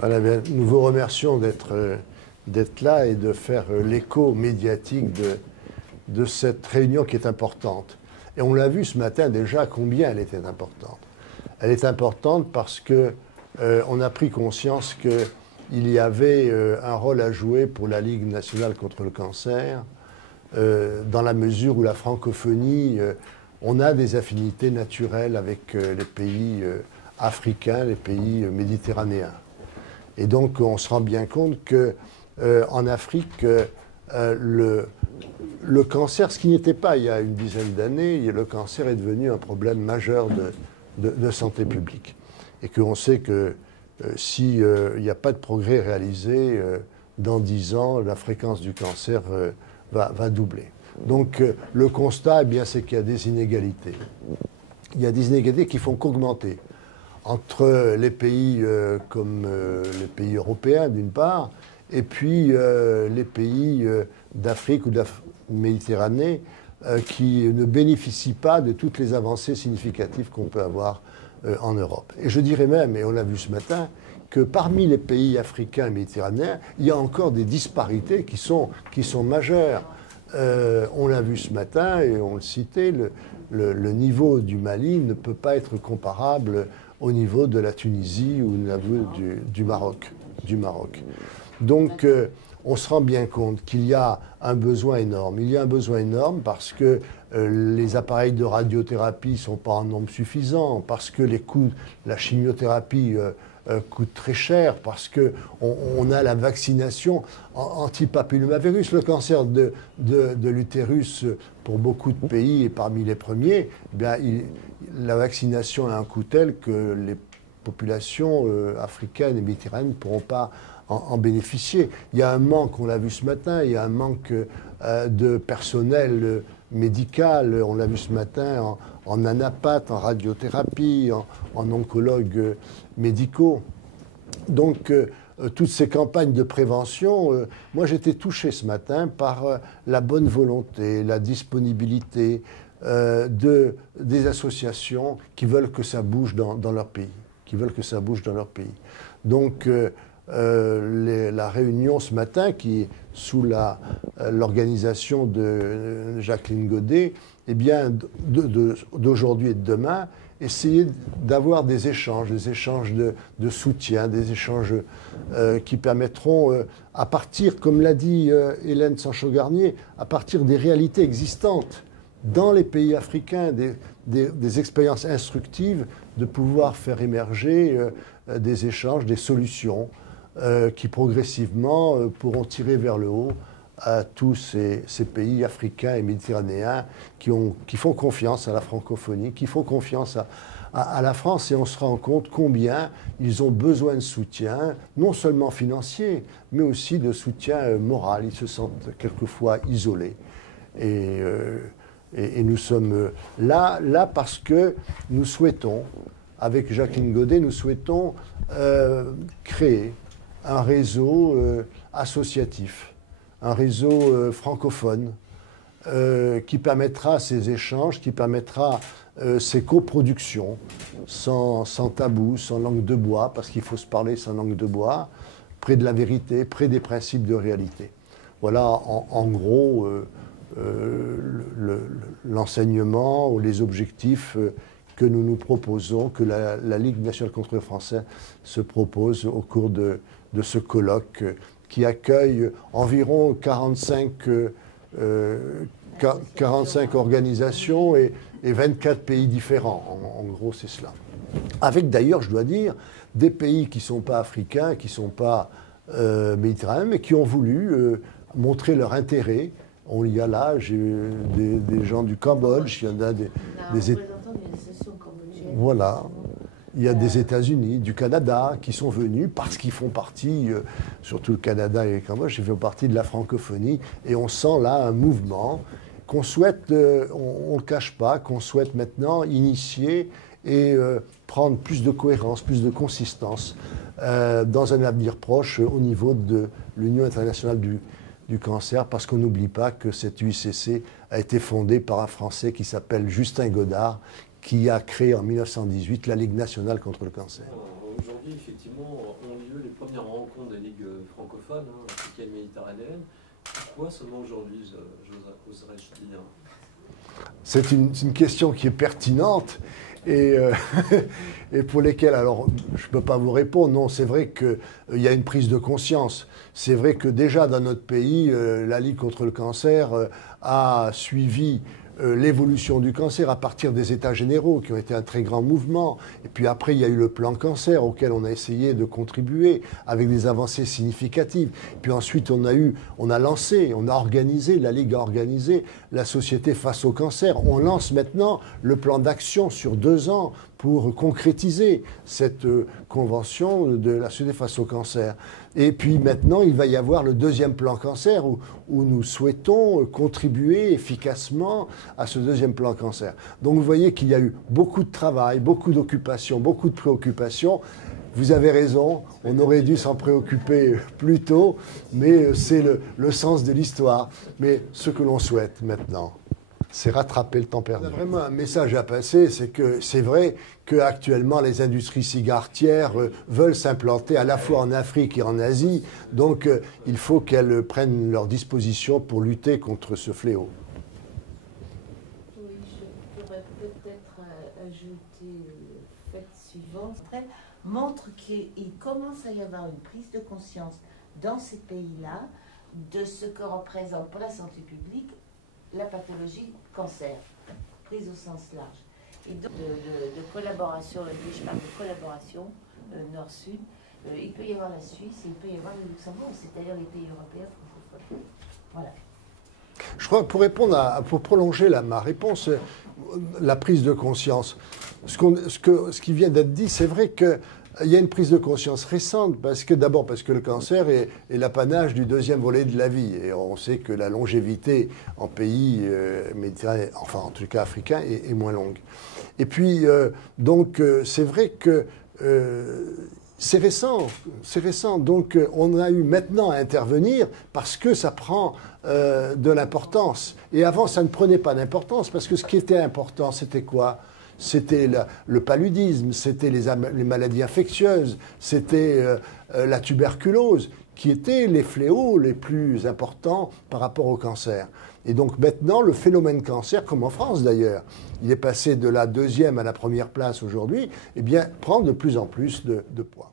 Voilà, bien, nous vous remercions d'être là et de faire l'écho médiatique de cette réunion qui est importante. Et on l'a vu ce matin déjà combien elle était importante. Elle est importante parce que on a pris conscience qu'il y avait un rôle à jouer pour la Ligue nationale contre le cancer, dans la mesure où la francophonie, on a des affinités naturelles avec les pays africains, les pays méditerranéens. Et donc on se rend bien compte qu'en Afrique, le cancer, ce qui n'était pas il y a une dizaine d'années, le cancer est devenu un problème majeur de santé publique. Et qu'on sait que s'il n'y a pas de progrès réalisé, dans 10 ans, la fréquence du cancer va doubler. Donc le constat, eh bien, c'est qu'il y a des inégalités. Il y a des inégalités qui font qu'augmenter entre les pays comme les pays européens, d'une part, et puis les pays d'Afrique ou de la Méditerranée qui ne bénéficient pas de toutes les avancées significatives qu'on peut avoir en Europe. Et je dirais même, et on l'a vu ce matin, que parmi les pays africains et méditerranéens, il y a encore des disparités qui sont majeures. On l'a vu ce matin, et on le citait, le niveau du Mali ne peut pas être comparable au niveau de la Tunisie ou du Maroc. Donc, on se rend bien compte qu'il y a un besoin énorme. Il y a un besoin énorme parce que les appareils de radiothérapie ne sont pas en nombre suffisant, parce que les coûts, la chimiothérapie coûte très cher, parce qu'on a la vaccination anti-papillomavirus. Le cancer de l'utérus, pour beaucoup de pays, et parmi les premiers, eh bien, la vaccination a un coût tel que les populations africaines et méditerranéennes ne pourront pas en bénéficier. Il y a un manque, on l'a vu ce matin, il y a un manque de personnel médical, on l'a vu ce matin, en anapathe, en radiothérapie, en oncologues médicaux. Donc, toutes ces campagnes de prévention, moi j'étais touché ce matin par la bonne volonté, la disponibilité des associations qui veulent que ça bouge dans leur pays, Donc, la réunion ce matin, qui est sous l'organisation de Jacqueline Godet, eh bien, d'aujourd'hui et de demain, essayer d'avoir des échanges de soutien, des échanges qui permettront, à partir, comme l'a dit Hélène Sancho-Garnier, à partir des réalités existantes dans les pays africains, des expériences instructives, de pouvoir faire émerger des échanges, des solutions qui progressivement pourront tirer vers le haut à tous ces pays africains et méditerranéens qui font confiance à la francophonie, qui font confiance à la France, et on se rend compte combien ils ont besoin de soutien, non seulement financier, mais aussi de soutien moral. Ils se sentent quelquefois isolés. Et nous sommes là parce que nous souhaitons, avec Jacqueline Godet, nous souhaitons créer un réseau associatif, un réseau francophone qui permettra ces échanges, qui permettra ces coproductions sans tabou, sans langue de bois, parce qu'il faut se parler sans langue de bois, près de la vérité, près des principes de réalité. Voilà en gros l'enseignement ou les objectifs que nous nous proposons, que la Ligue nationale contre le cancer se propose au cours de ce colloque qui accueille environ 45 organisations et 24 pays différents. En gros, c'est cela. Avec d'ailleurs, je dois dire, des pays qui ne sont pas africains, qui ne sont pas méditerranéens, mais qui ont voulu montrer leur intérêt. On y a là, j'ai des gens du Cambodge, il y en a des voilà. Il y a des États-Unis, du Canada, qui sont venus parce qu'ils font partie, surtout le Canada et le Cambodge, ils font partie de la francophonie. Et on sent là un mouvement qu'on souhaite, on ne le cache pas, qu'on souhaite maintenant initier et prendre plus de cohérence, plus de consistance dans un avenir proche au niveau de l'Union internationale du cancer, parce qu'on n'oublie pas que cette UICC a été fondée par un Français qui s'appelle Justin Godard, qui a créé en 1918 la Ligue nationale contre le cancer. Aujourd'hui, effectivement, ont lieu les premières rencontres des ligues francophones, africaines, méditerranéennes. Pourquoi seulement aujourd'hui, oserais-je dire? C'est une question qui est pertinente et, et pour lesquelles, alors, je ne peux pas vous répondre. Non, c'est vrai qu'il y a une prise de conscience. C'est vrai que déjà dans notre pays, la Ligue contre le cancer a suivi l'évolution du cancer à partir des États généraux, qui ont été un très grand mouvement. Et puis après, il y a eu le plan cancer, auquel on a essayé de contribuer avec des avancées significatives. Puis ensuite, on a lancé, on a organisé, la Ligue a organisé la Société face au cancer. On lance maintenant le plan d'action sur 2 ans pour concrétiser cette convention de la Société face au cancer. Et puis maintenant, il va y avoir le 2e plan cancer où nous souhaitons contribuer efficacement à ce 2e plan cancer. Donc vous voyez qu'il y a eu beaucoup de travail, beaucoup d'occupations, beaucoup de préoccupations. Vous avez raison, on aurait dû s'en préoccuper plus tôt, mais c'est le sens de l'histoire. Mais ce que l'on souhaite maintenant, c'est rattraper le temps perdu. On a vraiment un message à passer, c'est que c'est vrai qu'actuellement les industries cigarettières veulent s'implanter à la fois en Afrique et en Asie, donc il faut qu'elles prennent leurs dispositions pour lutter contre ce fléau. Oui, je pourrais peut-être ajouter le fait suivant. Montre qu'il commence à y avoir une prise de conscience dans ces pays-là de ce que représente pour la santé publique la pathologie cancer, prise au sens large. Et donc de collaboration, je parle de collaboration nord-sud, il peut y avoir la Suisse, il peut y avoir le Luxembourg, c'est-à-dire les pays européens francophones. Voilà. Je crois que pour prolonger ma réponse, la prise de conscience, ce qui vient d'être dit, c'est vrai que il y a une prise de conscience récente, d'abord parce que le cancer est l'apanage du 2e volet de la vie. Et on sait que la longévité en pays méditerranéens, enfin en tout cas africain, est moins longue. Et puis, donc, c'est vrai que c'est récent. Donc, on a eu maintenant à intervenir parce que ça prend de l'importance. Et avant, ça ne prenait pas d'importance parce que ce qui était important, c'était quoi ? C'était le paludisme, c'était les maladies infectieuses, c'était la tuberculose, qui étaient les fléaux les plus importants par rapport au cancer. Et donc maintenant, le phénomène cancer, comme en France d'ailleurs, il est passé de la 2e à la 1re place aujourd'hui, eh bien, prend de plus en plus de poids.